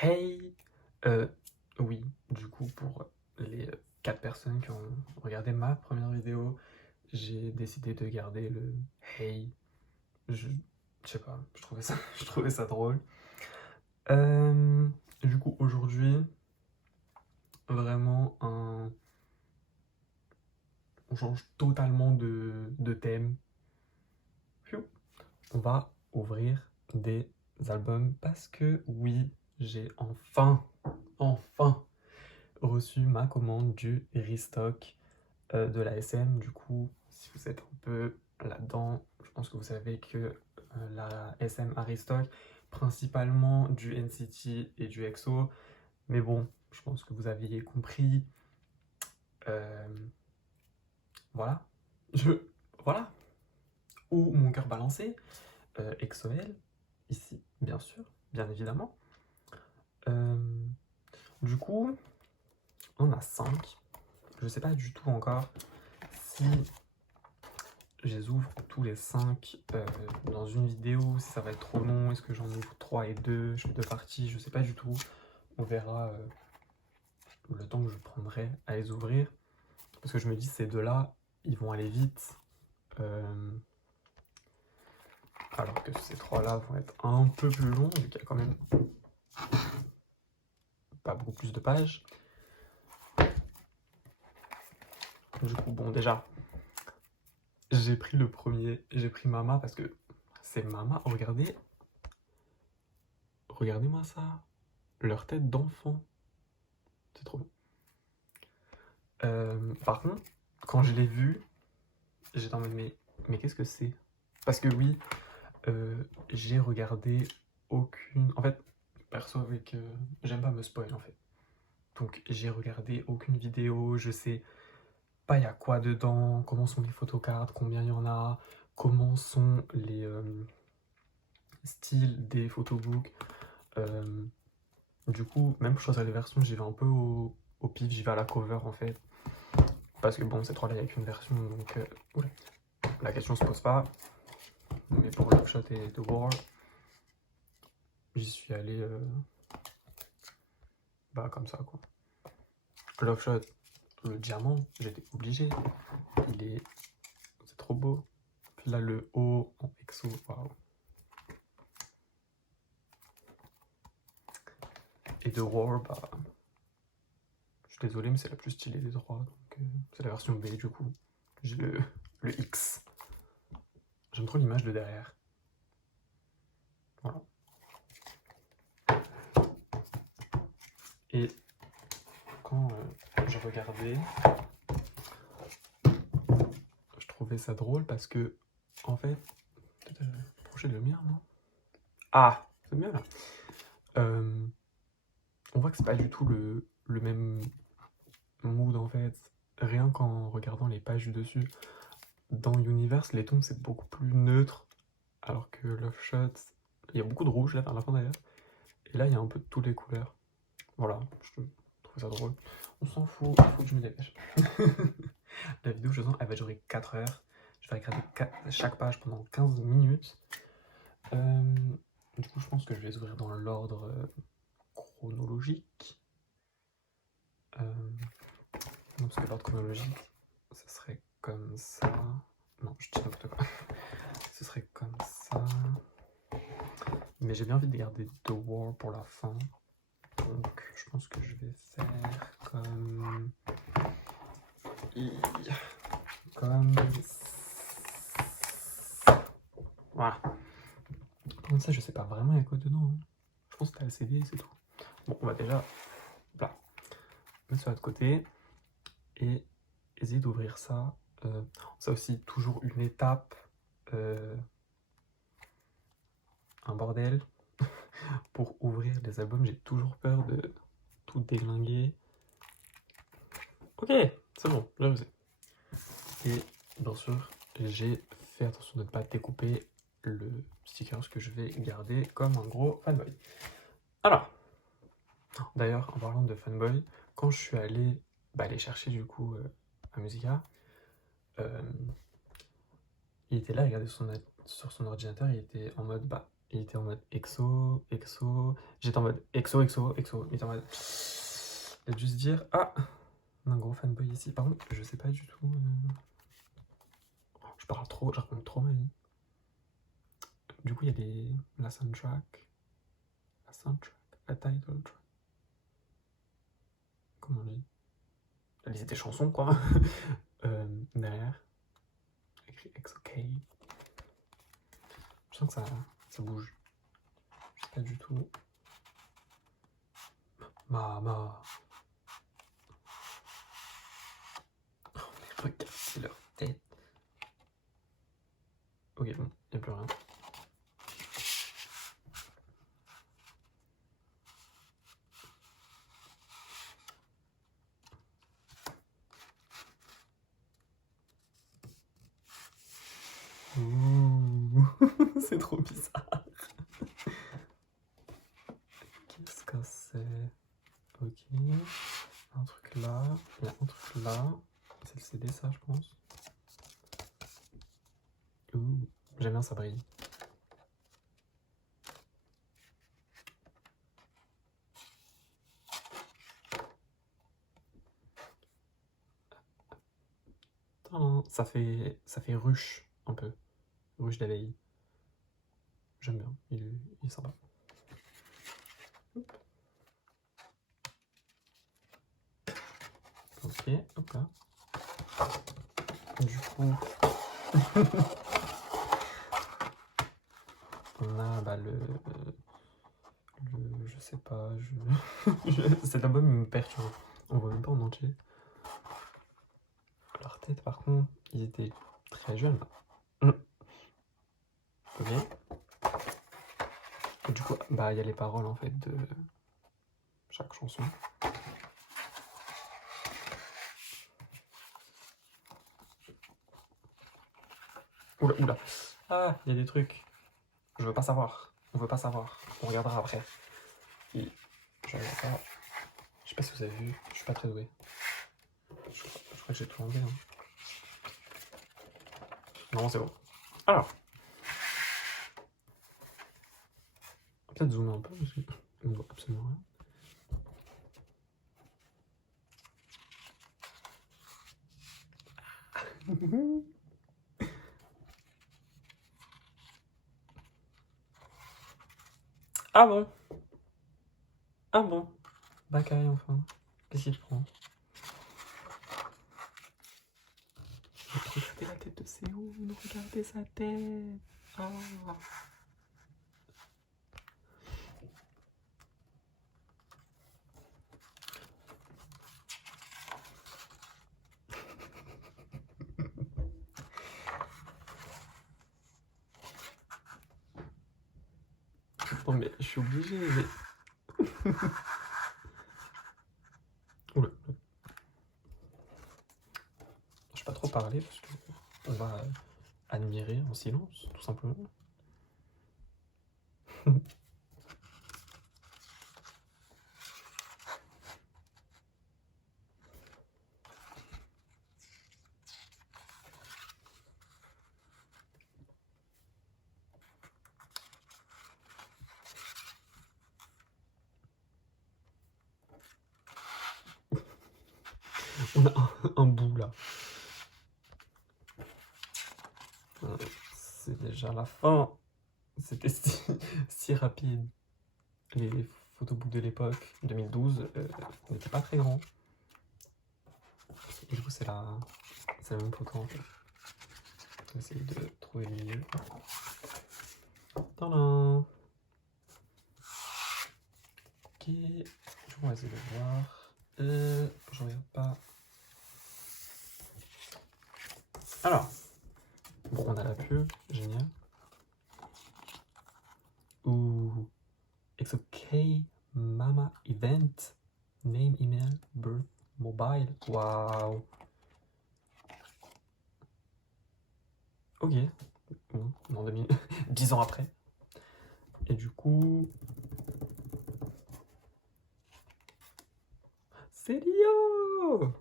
Hey! Euh, oui, du coup, pour les 4 personnes qui ont regardé ma première vidéo, j'ai décidé de garder le hey. Je, je sais pas, je trouvais ça, je trouvais ça drôle. Euh, du coup, aujourd'hui, vraiment, on change totalement de thème. Pfiou. On va ouvrir des albums parce que, oui, j'ai enfin reçu ma commande du restock de la SM. Du coup, si vous êtes un peu là-dedans, je pense que vous savez que la SM a restock principalement du NCT et du EXO. Mais bon, je pense que vous aviez compris. Euh, voilà. Je, voilà. Où mon cœur balancé. EXO-L, ici, bien sûr, bien évidemment. Euh, du coup, on a 5. Je sais pas du tout encore si je les ouvre tous les 5 dans une vidéo, si ça va être trop long, est-ce que j'en ouvre 3 et 2, je fais 2 parties, je sais pas du tout. On verra le temps que je prendrai à les ouvrir. Parce que je me dis, ces deux-là, ils vont aller vite. Alors que ces 3-là vont être un peu plus longs, vu qu'il y a quand même pas beaucoup plus de pages. Du coup, bon, déjà, j'ai pris le premier, j'ai pris Mama parce que c'est Mama. Regardez, regardez-moi ça. Leur tête d'enfant. C'est trop bien. Par contre, quand je l'ai vu, j'étais en mode mais qu'est-ce que c'est? Parce que oui, j'ai regardé aucune. En fait, perso, avec. J'aime pas me spoil en fait. Donc j'ai regardé aucune vidéo, je sais pas il y a quoi dedans, comment sont les photocards, combien il y en a, comment sont les styles des photobooks. Euh, du coup, même pour choisir les versions, j'y vais un peu au pif, j'y vais à la cover en fait. Parce que bon, ces trois-là, il n'y a qu'une version, donc oula, la question se pose pas. Mais pour Love Shot et The War, j'y suis allé bah comme ça quoi. Love Shot, le diamant, j'étais obligé. C'est trop beau. Puis là, le haut en EXO, waouh. Et The War, bah, je suis désolé, mais c'est la plus stylée des trois. Donc, c'est la version B du coup. J'ai le X. J'aime trop l'image de derrière. Voilà. Et quand je regardais, je trouvais ça drôle parce que, en fait, peut-être proche de lumière, non? Ah, c'est mieux là. On voit que c'est pas du tout le même mood en fait. Rien qu'en regardant les pages du dessus. Dans Universe, les tons c'est beaucoup plus neutre. Alors que Love Shot, il y a beaucoup de rouge là vers la fin d'ailleurs. Et là, il y a un peu de toutes les couleurs. Voilà, je trouve ça drôle. On s'en fout, il faut que je me dépêche. La vidéo, je sens, elle va durer 4 heures. Je vais regarder chaque page pendant 15 minutes. Du coup, je pense que je vais les ouvrir dans l'ordre chronologique. Non, parce que l'ordre chronologique, ce serait comme ça. Non, je dis n'importe quoi. Ce serait comme ça. Mais j'ai bien envie de garder The War pour la fin. Donc, je pense que je vais faire comme. Comme ça. Voilà. Comme ça, je sais pas vraiment il y a quoi dedans. Hein. Je pense que t'as le CD, c'est tout. Bon, on va déjà là, mettre ça de côté et essayer d'ouvrir ça. Ça aussi, toujours une étape, un bordel. Pour ouvrir les albums, j'ai toujours peur de tout déglinguer. Ok, c'est bon, là vous êtes. Et bien sûr, j'ai fait attention de ne pas découper le sticker que je vais garder comme un gros fanboy. Alors, d'ailleurs, en parlant de fanboy, quand je suis allé aller chercher du coup à Musica, il était là, il regardait sur son ordinateur, il était en mode Il était en mode EXO, EXO. J'étais en mode EXO, EXO, EXO. Il était en mode. Et juste dire, ah, on a un gros fanboy ici. Par contre, je sais pas du tout. Je parle trop, je raconte trop ma vie. Du coup, il y a la soundtrack. La soundtrack. La title track. Comment on dit? La liste des chansons, quoi. Derrière. Écrit XOK. Je sens que ça bouge. Je sais pas du tout. Mama. Oh, mais regardez leur tête. Ok, bon, il n'y a plus rien. Ouh, c'est trop bizarre. Qu'est-ce que c'est? Ok. Un truc là. Il y a un truc là. C'est le CD, ça, je pense. Ouh, j'aime bien, ça brille. Tadam, ça fait ruche, un peu. Ruche d'abeille. J'aime bien, il est sympa. Hop. Ok, hop là. Du coup, on a bah, je sais pas, cet album il me perturbe. On voit même pas en entier. Leur tête, par contre, ils étaient très jeunes. Ok. Et du coup, bah il y a les paroles en fait de chaque chanson. Oula, oula. Ah, il y a des trucs. Je veux pas savoir. On veut pas savoir. On regardera après. Et je regarde pas. Je sais pas si vous avez vu. Je suis pas très doué. Je crois que j'ai tout enlevé. Hein. Non, c'est bon. Alors. Peut-être zoomer un peu parce qu'on ne voit absolument rien. Ah bon? Ah bon? Bakay enfin. Qu'est-ce qu'il prend? Regardez la tête de Séoul, regardez sa tête. Ah. Non mais je suis obligé. Mais... Oula. Je vais pas trop parler parce que on va admirer en silence, tout simplement. On a un bout là. C'est déjà la fin. C'était si rapide. Les photobooks de l'époque, 2012, n'étaient pas très grands. Et du coup, c'est la même photo en fait. On va essayer de trouver le milieu. Tadam! Ok, du coup, on va essayer de voir. Je regarde pas. Alors, bon, on a la pub, génial. Ouh, XOK Mama Event, name, email, birth, mobile. Waouh. Ok, bon, en 2000, 10 ans après. Et du coup, c'est Lio.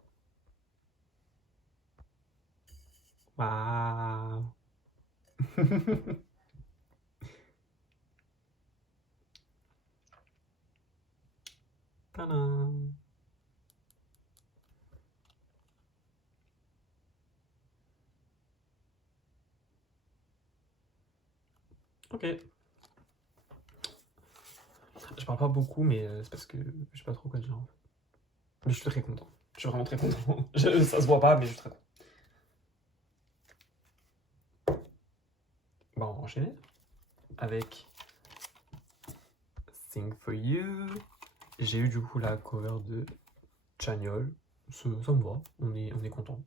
Waouh. Tadam. Ok. Je parle pas beaucoup, mais c'est parce que je sais pas trop quoi dire. Mais je suis très content. Je suis vraiment très content. Ça se voit pas, mais je suis très content. Bah, on va enchaîner avec Sing for You. J'ai eu du coup la cover de Chagnol. Ça me va, on est content.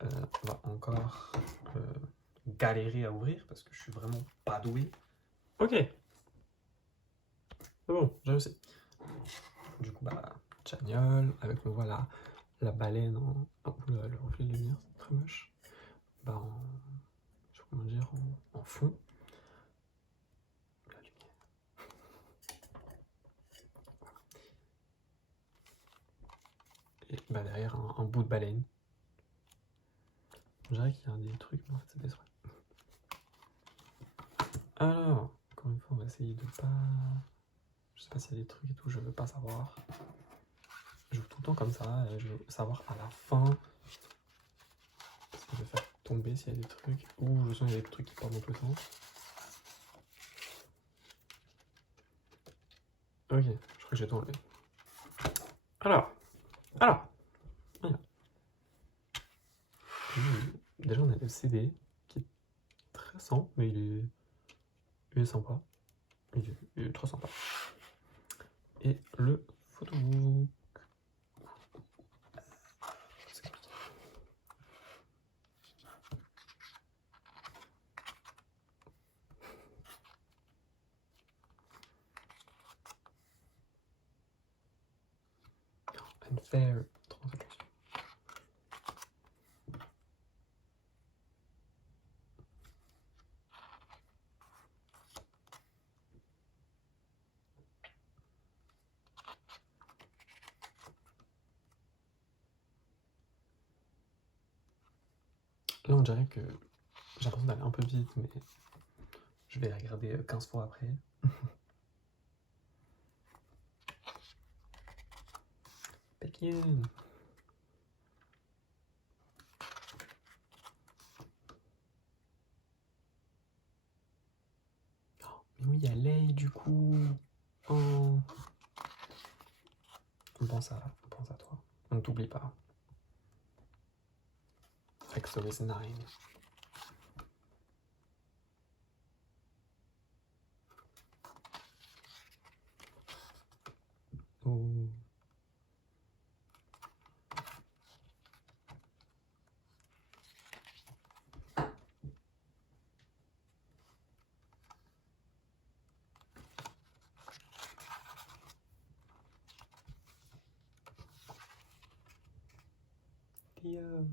On va encore galérer à ouvrir parce que je suis vraiment pas doué. Ok. C'est bon, j'ai réussi. Du coup, bah, Chagnol, avec on voit la baleine en. Oh, là, le reflet de lumière, c'est très moche. Bah, je sais pas comment dire, en fond. La lumière. Et bah, derrière, un bout de baleine. Je dirais qu'il y a des trucs, mais en fait, c'est des trucs. Alors, encore une fois, on va essayer de pas. Je sais pas s'il y a des trucs et tout, je veux pas savoir. Je joue tout le temps comme ça, et je veux savoir à la fin. Parce que je vais faire tomber s'il y a des trucs. Ou je sens qu'il y a des trucs qui partent dans tous les sens. Ok, je crois que j'ai tout enlevé. Alors, voilà. Déjà, on a le CD qui est très simple, mais il est sympa. Il est très sympa. Et le photobook. C'est compliqué. Unfair translation. Là, on dirait que j'ai l'impression d'aller un peu vite, mais je vais la regarder 15 fois après. Pékin. Mais oui, il y a Lei du coup. Oh. On pense à toi. On ne t'oublie pas. Exodus 9. Oh. Theo.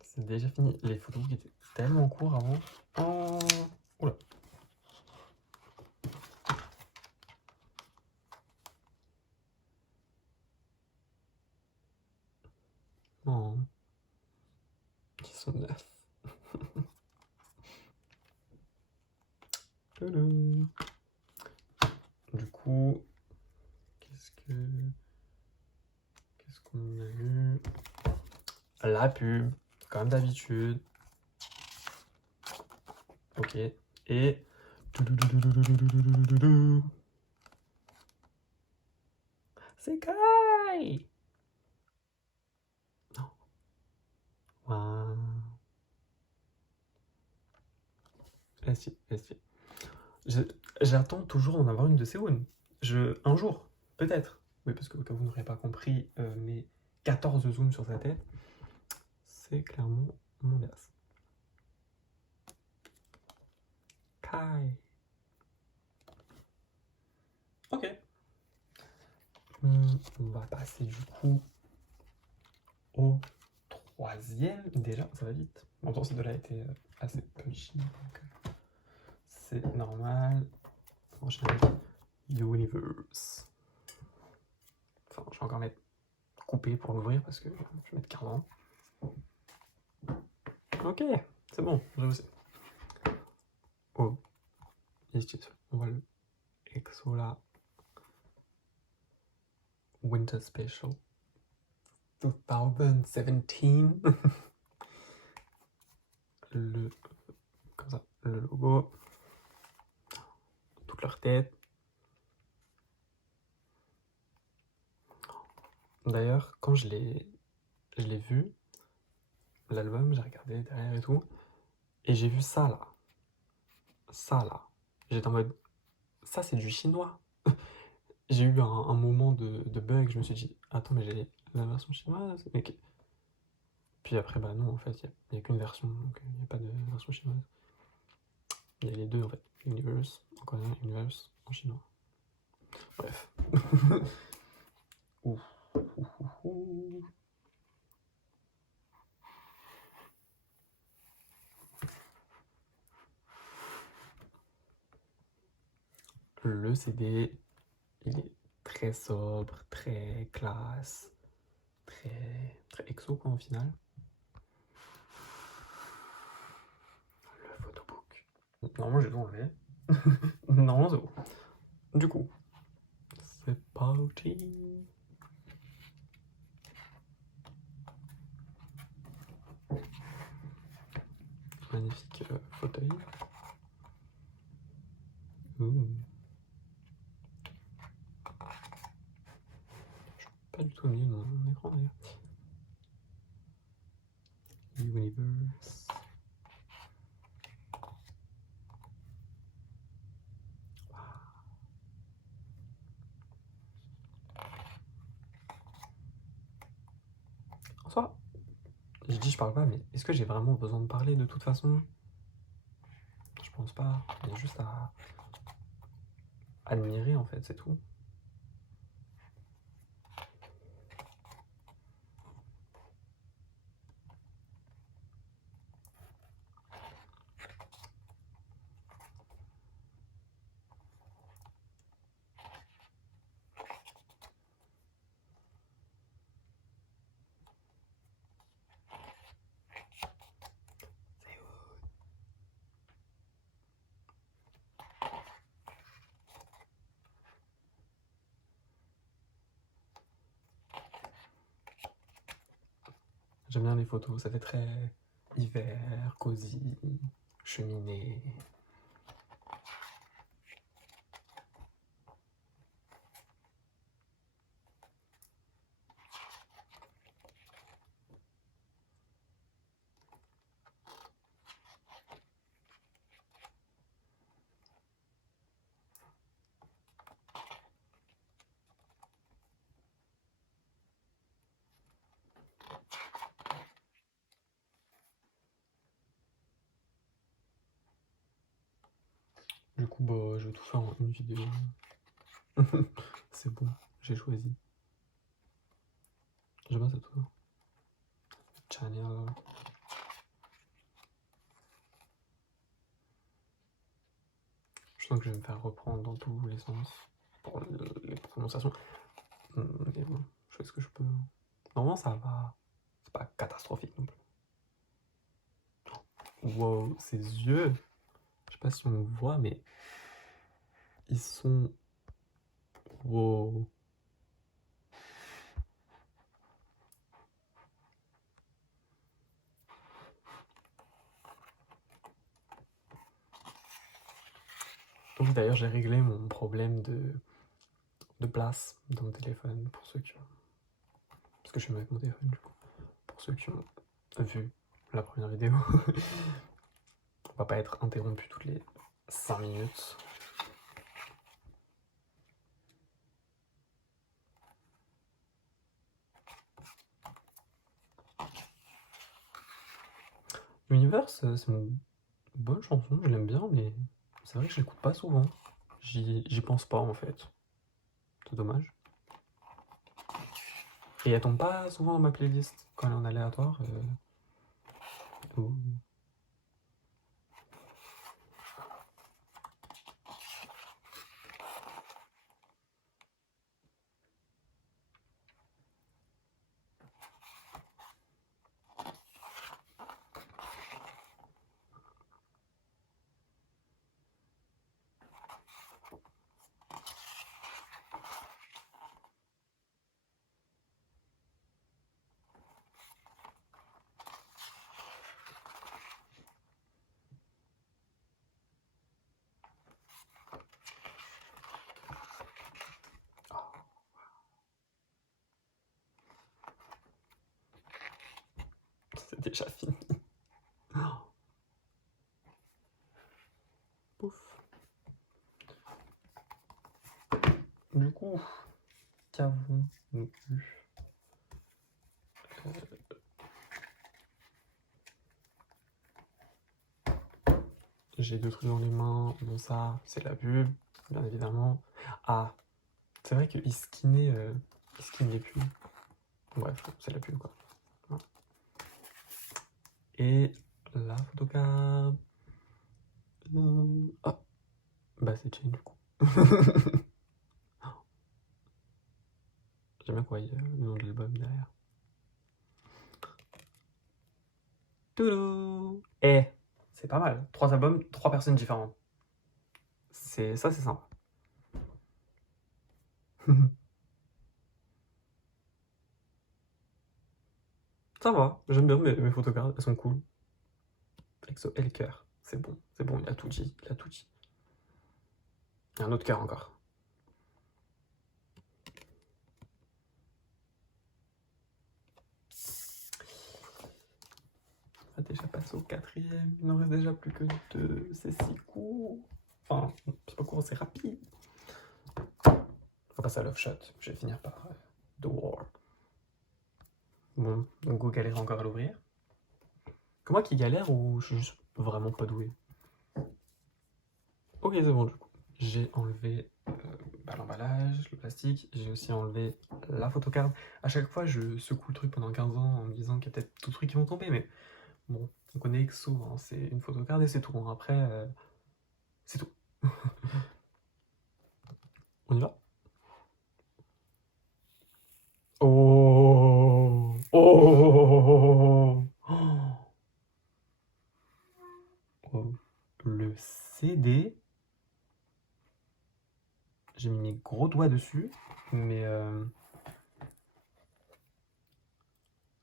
C'est déjà fini. Les photos qui étaient tellement courts avant. Oh. Oula. Oh. Ils sont neufs. Tadam. Du coup, qu'est-ce qu'on a eu? La pub, comme d'habitude. Ok. Et. C'est Kai! Non. Waouh. J'attends toujours d'en avoir une de Séoun. Un jour, peut-être. Oui, parce que vous n'aurez pas compris, mes 14 zooms sur sa tête, c'est clairement mon gars. Kai. Ok. On va passer du coup au troisième. Déjà, ça va vite. En même temps, ces deux-là étaient assez punchy, donc c'est normal. Enchaîner avec Universe. Enfin, je vais encore mettre coupé pour l'ouvrir parce que je vais mettre 40 ans. Ok, c'est bon, je le sais. Oh, on voit le EXO là. Winter Special 2017. le, comme ça, le logo. Toute leur tête. D'ailleurs, quand je l'ai vu, l'album, j'ai regardé derrière et tout, et j'ai vu ça là. Ça là. J'étais en mode, ça c'est du chinois. J'ai eu un moment de bug, je me suis dit, attends, mais j'ai la version chinoise. Okay. Puis après, bah non, en fait, il n'y a qu'une version, donc il n'y a pas de version chinoise. Il y a les deux en fait, Universe en coréen, Universe en chinois. Bref. Ouf. Le CD, il est très sobre, très classe, très exo quoi, au final. Le photobook. Normalement, j'ai tout enlevé. Normalement, c'est bon. Du coup, c'est parti. Magnifique fauteuil. Ouh. Je suis pas du tout au milieu de mon écran d'ailleurs. Universe. En soi, je dis je parle pas, mais est-ce que j'ai vraiment besoin de parler de toute façon? Je pense pas. Il y a juste à admirer en fait, c'est tout. J'aime bien les photos, ça fait très hiver, cosy, cheminée. Du coup, bah, je vais tout faire en une vidéo. C'est bon, j'ai choisi. J'aime bien cette photo. Channel. Je sens que je vais me faire reprendre dans tous les sens pour les prononciations. Mais bon, je fais ce que je peux. Normalement, ça va. C'est pas catastrophique non plus. Wow, ses yeux. Je sais pas si on voit, mais ils sont. Wow. Donc d'ailleurs, j'ai réglé mon problème de place dans le téléphone pour ceux qui ont. Parce que je suis avec mon téléphone du coup. Pour ceux qui ont vu la première vidéo. On va pas être interrompu toutes les 5 minutes. Universe, c'est une bonne chanson, je l'aime bien, mais c'est vrai que je l'écoute pas souvent. J'y pense pas en fait. C'est dommage. Et elle tombe pas souvent dans ma playlist quand elle est en aléatoire. Ou- C'est déjà fini. Pouf. Du coup, qu'avons-nous eu? J'ai deux trucs dans les mains. Bon, ça, c'est la pub, bien évidemment. Ah, c'est vrai que il skin les pubs. Bref, c'est la pub, quoi. Voilà. Et la photocard. Ah, bah c'est Jane, du coup. J'aime bien quoi, il y a le nom de l'album derrière. Toulou. Eh, c'est pas mal. 3 albums, 3 personnes différentes. C'est ça, c'est sympa. Ça va, j'aime bien mes photocards, elles sont cool. Exo et le cœur, c'est bon, il a tout dit, il a tout dit. Il y a un autre cœur encore. On va déjà passer au quatrième, il n'en reste déjà plus que 2, c'est si court. Enfin, c'est pas court, c'est rapide. On va passer à Love Shot, je vais finir par The War. Bon, donc Go galère encore à l'ouvrir. Que moi qui galère ou je suis juste vraiment pas doué? Ok, c'est bon du coup. J'ai enlevé l'emballage, le plastique, j'ai aussi enlevé la photocard. À chaque fois, je secoue le truc pendant 15 ans en me disant qu'il y a peut-être d'autres trucs qui vont tomber, mais bon, on connaît EXO, hein, c'est une photocard et c'est tout. Hein. Après, c'est tout. On y va? Oh, oh, oh. Le CD, j'ai mis mes gros doigts dessus, mais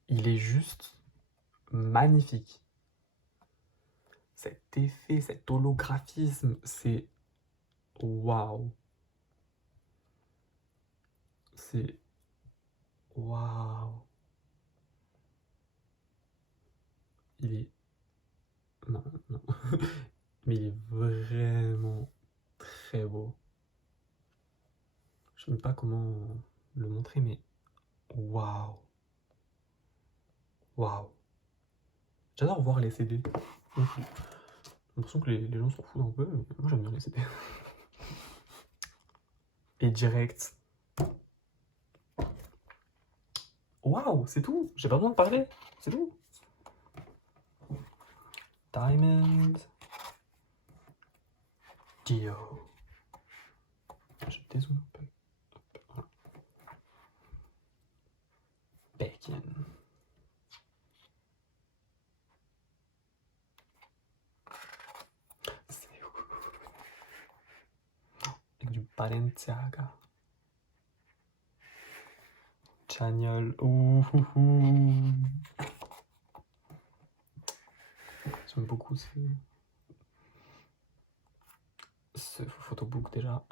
il est juste magnifique. Cet effet, cet holographisme, c'est waouh. C'est waouh. Il est non, non. Mais il est vraiment très beau. Je ne sais pas comment le montrer, mais waouh. Waouh. J'adore voir les CD. J'ai l'impression que les gens s'en foutent un peu, mais moi j'aime bien les CD. Et direct. Waouh, c'est tout. J'ai pas besoin de parler. C'est tout. Diamond. Dio. Je dézoome un peu. Voilà. Bacon. C'est où? Avec du Balenciaga. Chagnol. Ouh. J'aime beaucoup ce photobook déjà.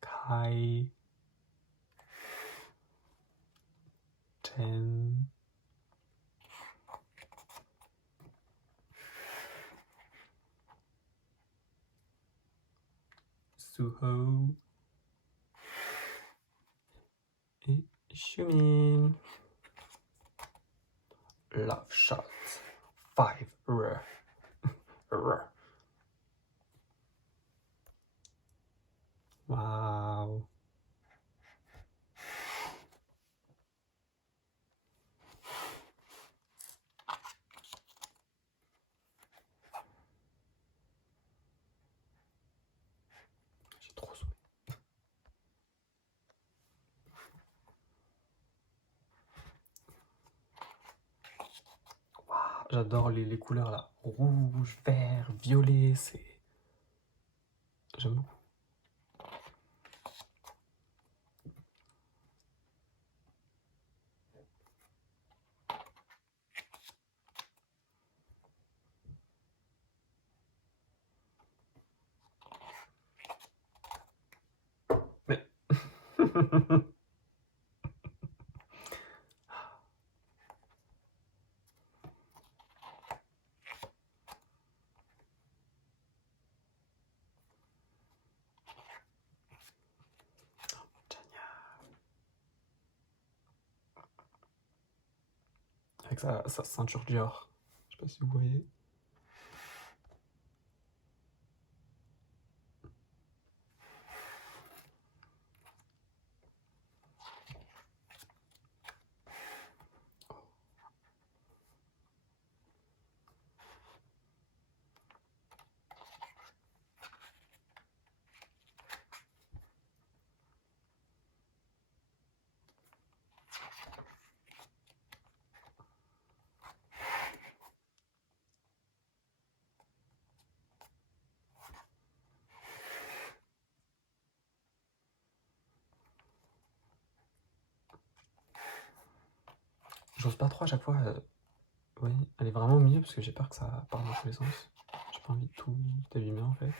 Kai. Chen. Suho. Et Xiumin. Love Shot. 5 rare. Waouh. J'adore les couleurs là. Rouge, vert, violet, c'est... J'aime beaucoup. Mais... Avec sa ceinture Dior. Je sais pas si vous voyez. J'ose pas trop à chaque fois. Oui, elle est vraiment au milieu parce que j'ai peur que ça parte dans tous les sens. J'ai pas envie de tout abîmer en fait.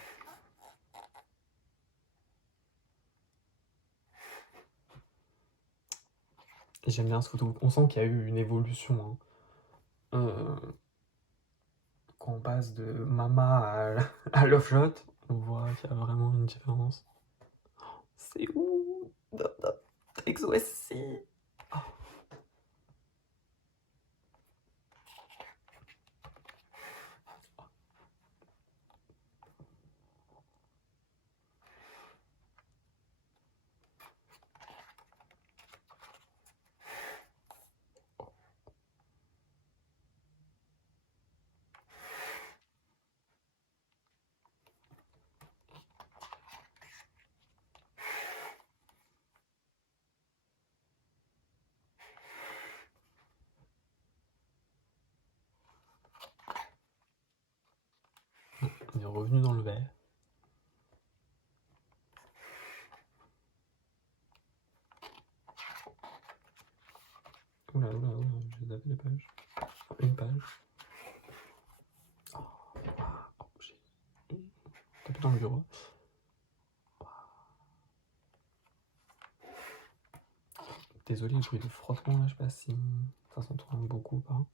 Et j'aime bien ce photo. On sent qu'il y a eu une évolution. Hein. Quand on passe de Mama à Love Shot, on voit qu'il y a vraiment une différence. C'est où XOSC. Oh. On est revenu dans le vert. Oula, oula, oula, j'ai zappé des pages. Une page. Oh, j'ai tapé dans le bureau. Désolé, le bruit de frottement là, je sais pas si ça s'entend beaucoup ou pas.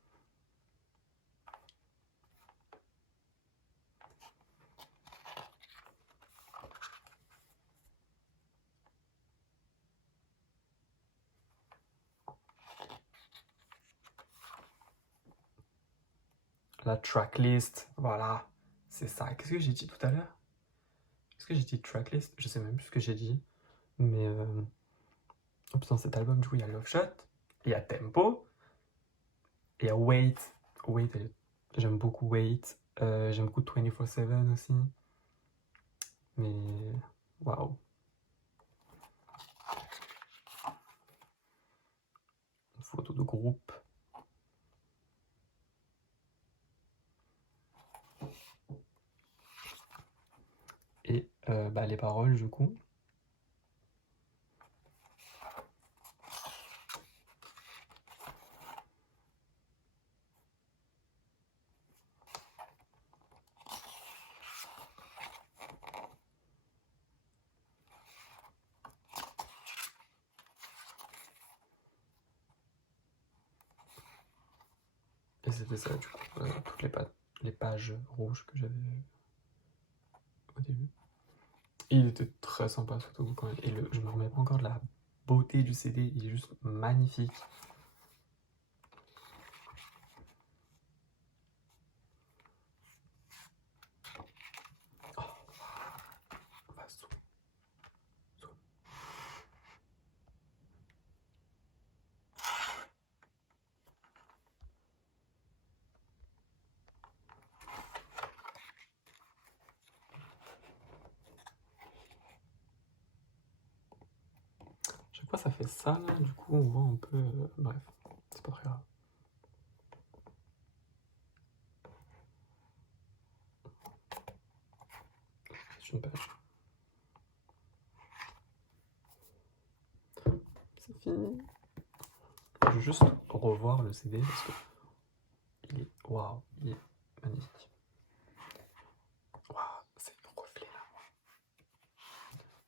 La tracklist, voilà, c'est ça. Qu'est-ce que j'ai dit tout à l'heure? Est-ce que j'ai dit tracklist? Je sais même plus ce que j'ai dit. Mais dans cet album, du coup, il y a Love Shot, il y a Tempo, il y a Wait. Wait, j'aime beaucoup Wait. J'aime beaucoup 24/7 aussi. Mais waouh. Une photo de groupe. Et les paroles, du coup. Et c'était ça, du coup, toutes les pages rouges que j'avais au début. Et il était très sympa ce photobook quand même. Et je me remets pas encore de la beauté du CD, il est juste magnifique. Oh. On va zoom. Zoom. Chaque fois ça fait ça là, du coup on voit un peu... bref, c'est pas très grave. juste une page. C'est fini. Je veux juste revoir le CD parce que il est waouh, il est magnifique. Waouh, c'est le reflet là.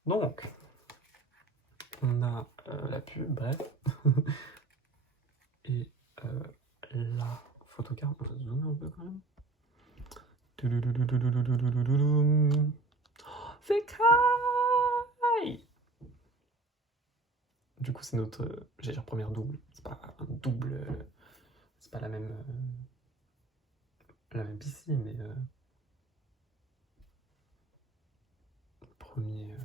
Donc, on a la pub, bref, et la photocarte. On va zoomer un peu quand même. C'est Kai. Du coup, c'est notre, j'allais dire première double. C'est pas un double, c'est pas la même piscine, mais premier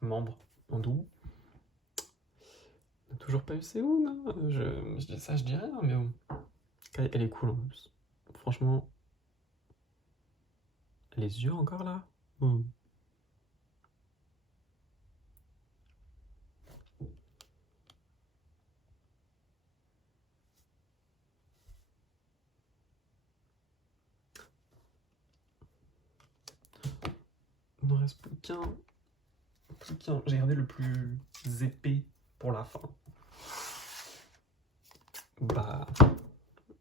membre en double. On n'a toujours pas eu Séoun, hein. Je dis ça, je dis rien, mais bon. Elle est cool en plus. Franchement, les yeux encore là. Ouh. Il ne reste plus qu'un. J'ai gardé le plus épais pour la fin. Bah,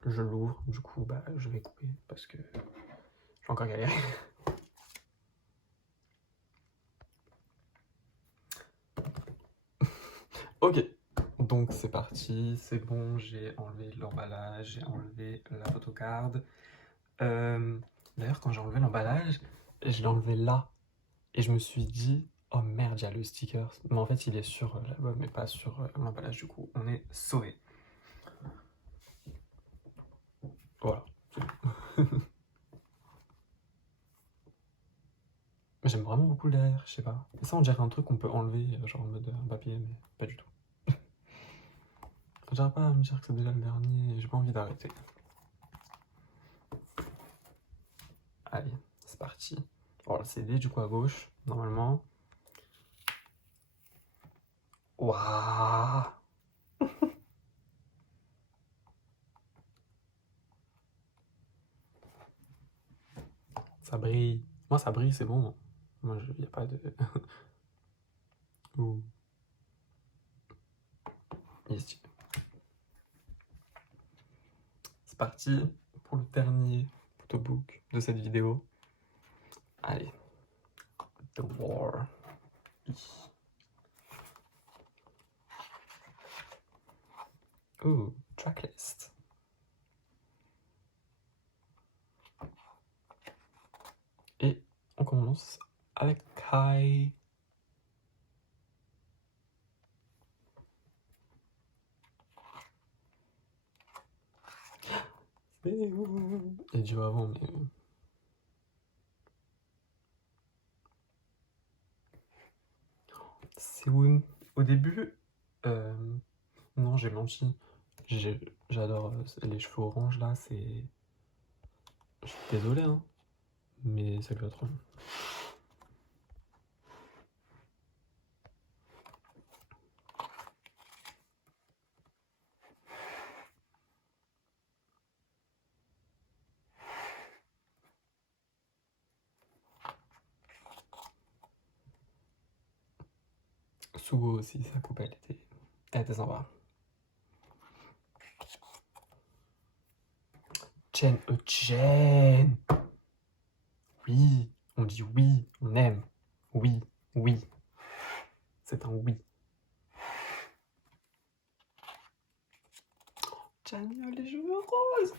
je l'ouvre, du coup, bah, je vais couper parce que j'ai encore galéré. Ok, donc c'est parti, c'est bon, j'ai enlevé l'emballage, j'ai enlevé la photocard. D'ailleurs, quand j'ai enlevé l'emballage, je l'ai enlevé là. Et je me suis dit, oh merde, il y a le sticker. Mais en fait, il est sur l'album et pas sur l'emballage. Du coup, on est sauvé. Voilà. J'aime vraiment beaucoup le derrière, je sais pas. Et ça, on dirait un truc qu'on peut enlever, genre en mode un papier, mais pas du tout. J'arrive pas à me dire que c'est déjà le dernier, j'ai pas envie d'arrêter. Allez, c'est parti. Bon, le CD du coup à gauche, normalement. Waouh. Ça brille. Moi, ça brille, c'est bon. Moi, il n'y a pas de... Ouh. Ici. C'est parti pour le dernier photobook de cette vidéo. Allez. The War. Ooh, tracklist. Et on commence avec Kai. Il y a du avant, mais... Séoun. Au début, non, j'ai menti. J'adore les cheveux orange là, c'est... Je suis désolé, hein, mais ça lui a trop. Sugo aussi, sa coupe, elle était sympa. Chen, Chen. Oui, on dit oui, on aime. Oui, oui. C'est un oui. Chen, les cheveux roses.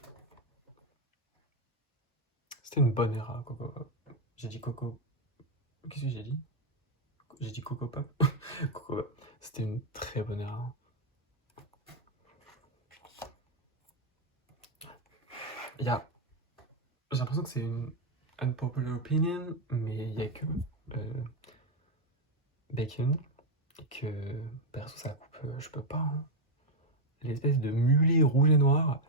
C'était une bonne era, Coco. J'ai dit Coco. Qu'est-ce que j'ai dit? J'ai dit Coco Pop. Coco Pop. C'était une très bonne era. J'ai l'impression que c'est une unpopular opinion, mais il n'y a que Bacon et que perso ça coupe, je peux pas. Hein. L'espèce de mulet rouge et noir,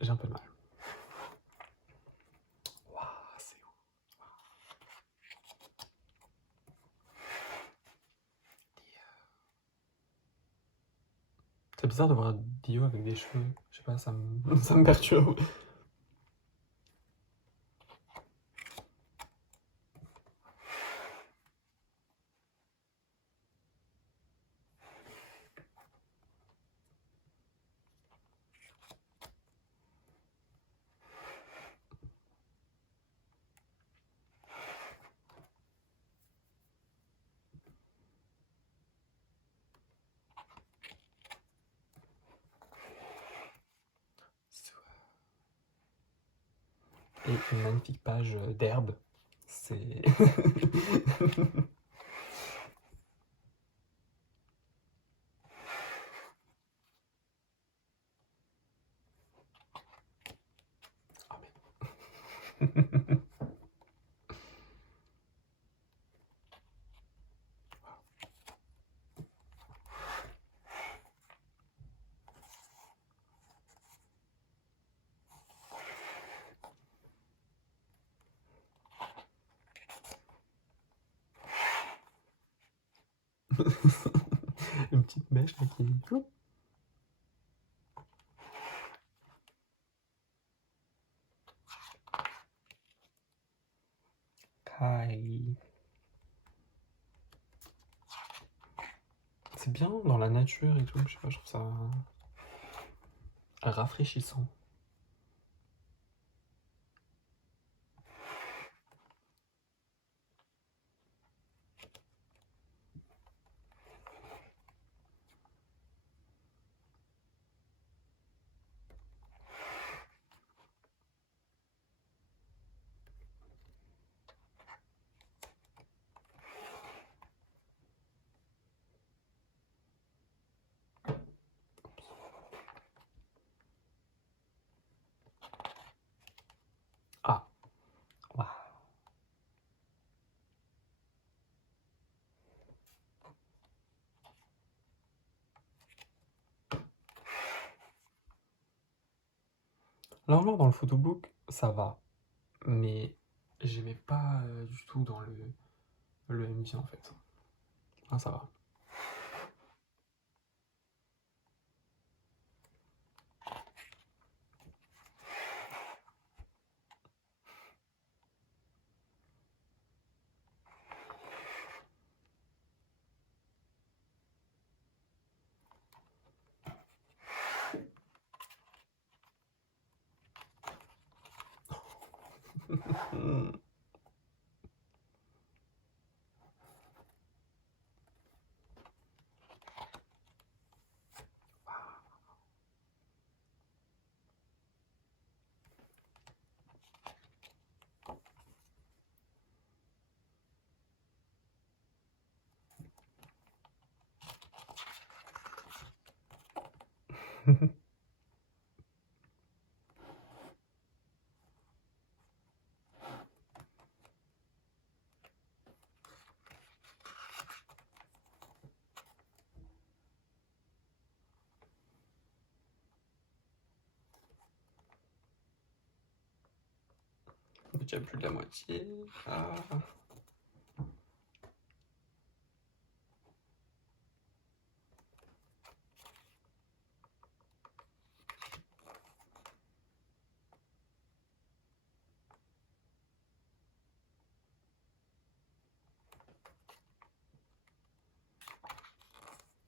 j'ai un peu de mal. Waouh, c'est où? C'est bizarre de voir Dio avec des cheveux, je sais pas, ça me perturbe. et une magnifique page d'herbe. C'est... Ah, merde. Une petite mèche là qui... Kai. C'est bien dans la nature et tout, je sais pas, je trouve ça rafraîchissant. Ah, waouh. L'argent dans le photobook, ça va, mais j'aimais pas du tout dans le MV en fait. Ah, ça va. Déjà plus de la moitié. Ah.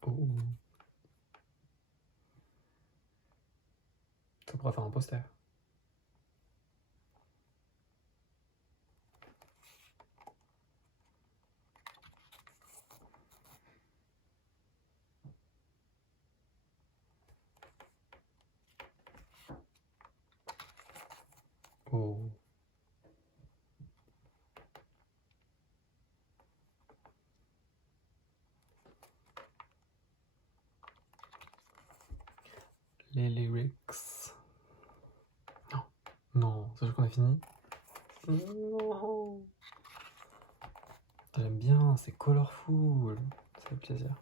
Oh. Ça pourrait faire un poster. Oh. Les lyrics. Non. Non, c'est sûr qu'on a fini. Non. J'aime bien, c'est colorful. Ça fait plaisir.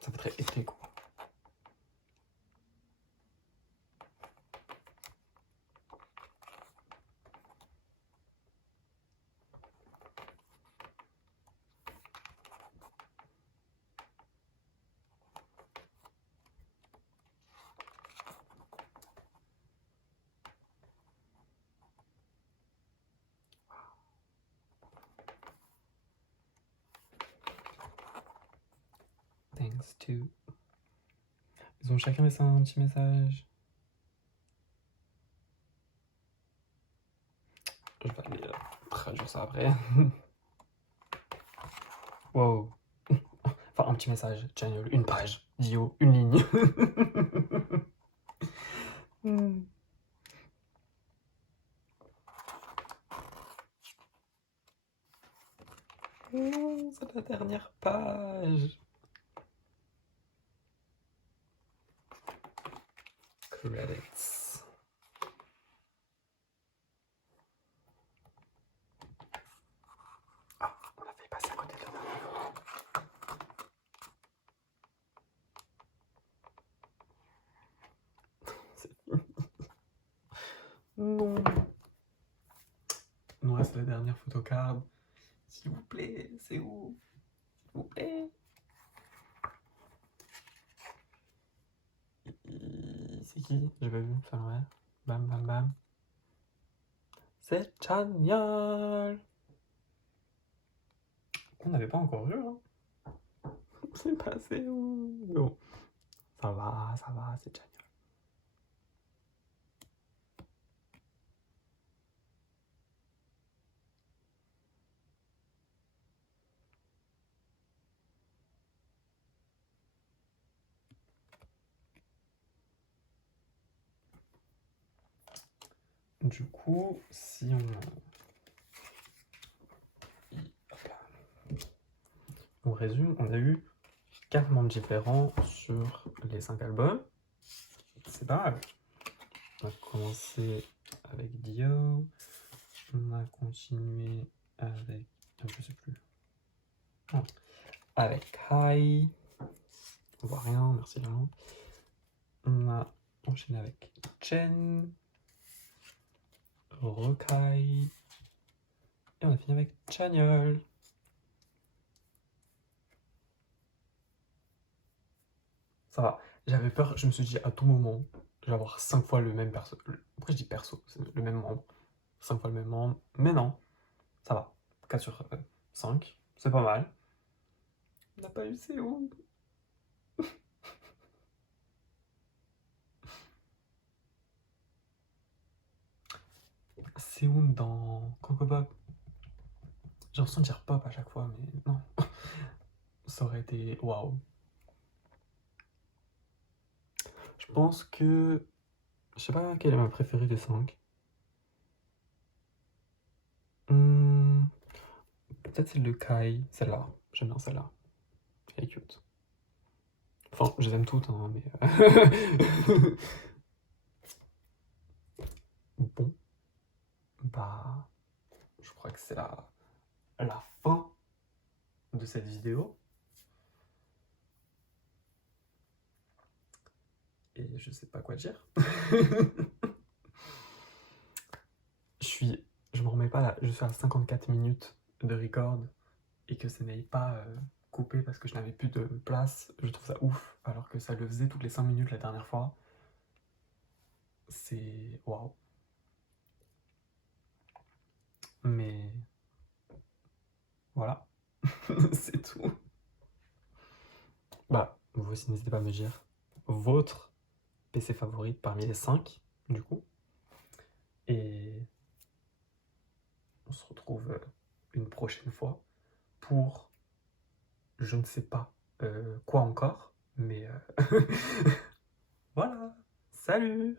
Ça fait très été quoi. Thanks to. Ils ont chacun laissé un petit message. Je vais aller traduire ça après. Wow. Enfin, un petit message, channel, une page, Dio, une ligne. Reddit. Ah, on a failli passer à côté de la dernière photo. Non. Il nous reste la dernière photocard. S'il vous plaît, c'est où? S'il vous plaît. C'est qui? J'ai pas vu, ça ouais. Bam bam bam. C'est Chaniol. On n'avait pas encore vu, hein. C'est passé où? Bon. Ça va, c'est Chaniol. Du coup, si on résume, on a eu 4 membres différents sur les 5 albums. C'est pas mal. On a commencé avec Dio, on a continué avec... je sais plus. Non. Avec Kai, on voit rien, merci la lampe. On a enchaîné avec Chen, Rokai, et on a fini avec Chaniol. Ça va, j'avais peur, je me suis dit à tout moment, je vais avoir 5 fois le même perso. Après je dis perso, c'est le même membre. 5 fois le même membre, mais non, ça va. 4 sur 5, c'est pas mal. On n'a pas eu Séoul. Séoul dans Coco Pop. J'ai l'impression de dire pop à chaque fois, mais non. Ça aurait été waouh. Je pense que... Je sais pas quelle est ma préférée des 5. Peut-être celle de Kai, celle-là. J'aime bien celle-là. Elle est cute. Enfin, je les aime toutes, hein, mais... Bon. Bah... Je crois que c'est la fin de cette vidéo. Et je sais pas quoi dire. Je m'en remets pas là, je suis à 54 minutes de record et que ça n'aille pas coupé parce que je n'avais plus de place, je trouve ça ouf, alors que ça le faisait toutes les 5 minutes la dernière fois. C'est waouh. Mais voilà, c'est tout. Bah, vous aussi n'hésitez pas à me dire votre PC favori parmi les 5, du coup. Et on se retrouve une prochaine fois pour je ne sais pas quoi encore, mais voilà, salut!